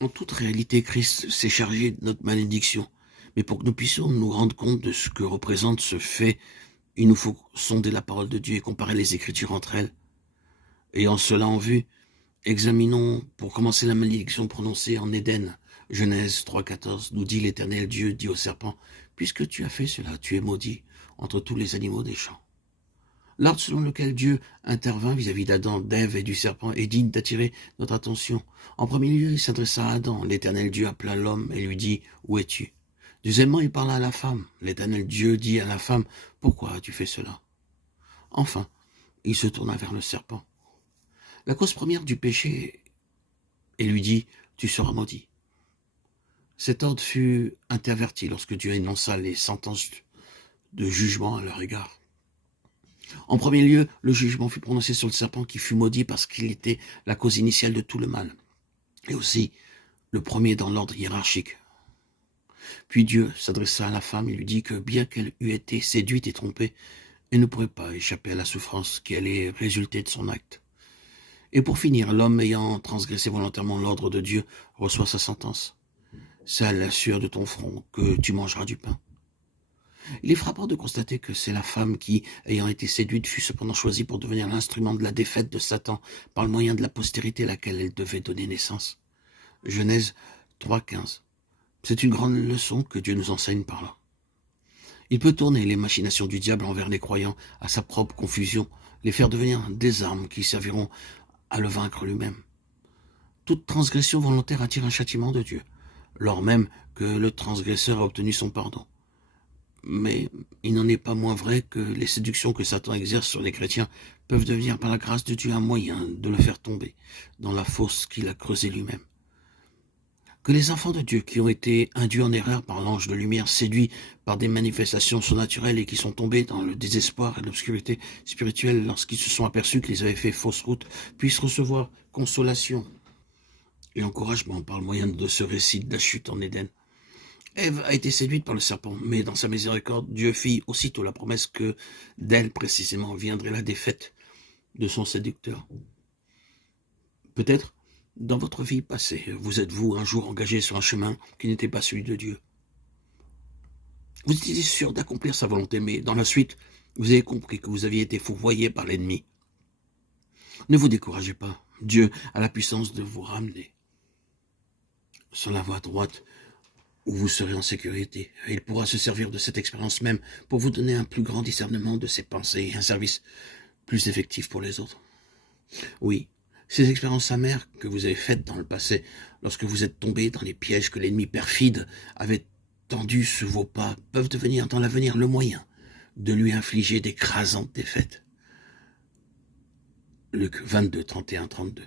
En toute réalité, Christ s'est chargé de notre malédiction. Mais pour que nous puissions nous rendre compte de ce que représente ce fait, il nous faut sonder la parole de Dieu et comparer les Écritures entre elles. Ayant cela en vue, examinons pour commencer la malédiction prononcée en Éden. Genèse 3,14 nous dit l'Éternel Dieu dit au serpent, « Puisque tu as fait cela, tu es maudit entre tous les animaux des champs. » L'ordre selon lequel Dieu intervint vis-à-vis d'Adam, d'Ève et du serpent est digne d'attirer notre attention. En premier lieu, il s'adressa à Adam. L'Éternel Dieu appela l'homme et lui dit, « Où es-tu » Deuxièmement, il parla à la femme. L'Éternel Dieu dit à la femme, « Pourquoi as-tu fait cela » Enfin, il se tourna vers le serpent. La cause première du péché, et lui dit, « Tu seras maudit ». Cet ordre fut interverti lorsque Dieu énonça les sentences de jugement à leur égard. En premier lieu, le jugement fut prononcé sur le serpent qui fut maudit parce qu'il était la cause initiale de tout le mal, et aussi le premier dans l'ordre hiérarchique. Puis Dieu s'adressa à la femme et lui dit que bien qu'elle eût été séduite et trompée, elle ne pourrait pas échapper à la souffrance qui allait résulter de son acte. Et pour finir, l'homme ayant transgressé volontairement l'ordre de Dieu reçoit sa sentence. C'est à la sueur de ton front que tu mangeras du pain. Il est frappant de constater que c'est la femme qui, ayant été séduite, fut cependant choisie pour devenir l'instrument de la défaite de Satan par le moyen de la postérité à laquelle elle devait donner naissance. Genèse 3,15. C'est une grande leçon que Dieu nous enseigne par là. Il peut tourner les machinations du diable envers les croyants à sa propre confusion, les faire devenir des armes qui serviront à le vaincre lui-même. Toute transgression volontaire attire un châtiment de Dieu, lors même que le transgresseur a obtenu son pardon. Mais il n'en est pas moins vrai que les séductions que Satan exerce sur les chrétiens peuvent devenir par la grâce de Dieu un moyen de le faire tomber dans la fosse qu'il a creusée lui-même. Que les enfants de Dieu qui ont été induits en erreur par l'ange de lumière, séduits par des manifestations surnaturelles et qui sont tombés dans le désespoir et l'obscurité spirituelle lorsqu'ils se sont aperçus qu'ils avaient fait fausse route, puissent recevoir consolation et encouragement par le moyen de ce récit de la chute en Éden. Ève a été séduite par le serpent, mais dans sa miséricorde, Dieu fit aussitôt la promesse que d'elle précisément viendrait la défaite de son séducteur. Peut-être, dans votre vie passée, vous êtes-vous un jour engagé sur un chemin qui n'était pas celui de Dieu. Vous étiez sûr d'accomplir sa volonté, mais dans la suite, vous avez compris que vous aviez été fourvoyé par l'ennemi. Ne vous découragez pas, Dieu a la puissance de vous ramener sur la voie droite où vous serez en sécurité. Et il pourra se servir de cette expérience même pour vous donner un plus grand discernement de ses pensées et un service plus effectif pour les autres. Oui, ces expériences amères que vous avez faites dans le passé, lorsque vous êtes tombé dans les pièges que l'ennemi perfide avait tendus sous vos pas, peuvent devenir dans l'avenir le moyen de lui infliger d'écrasantes défaites. Luc 22, 31, 32.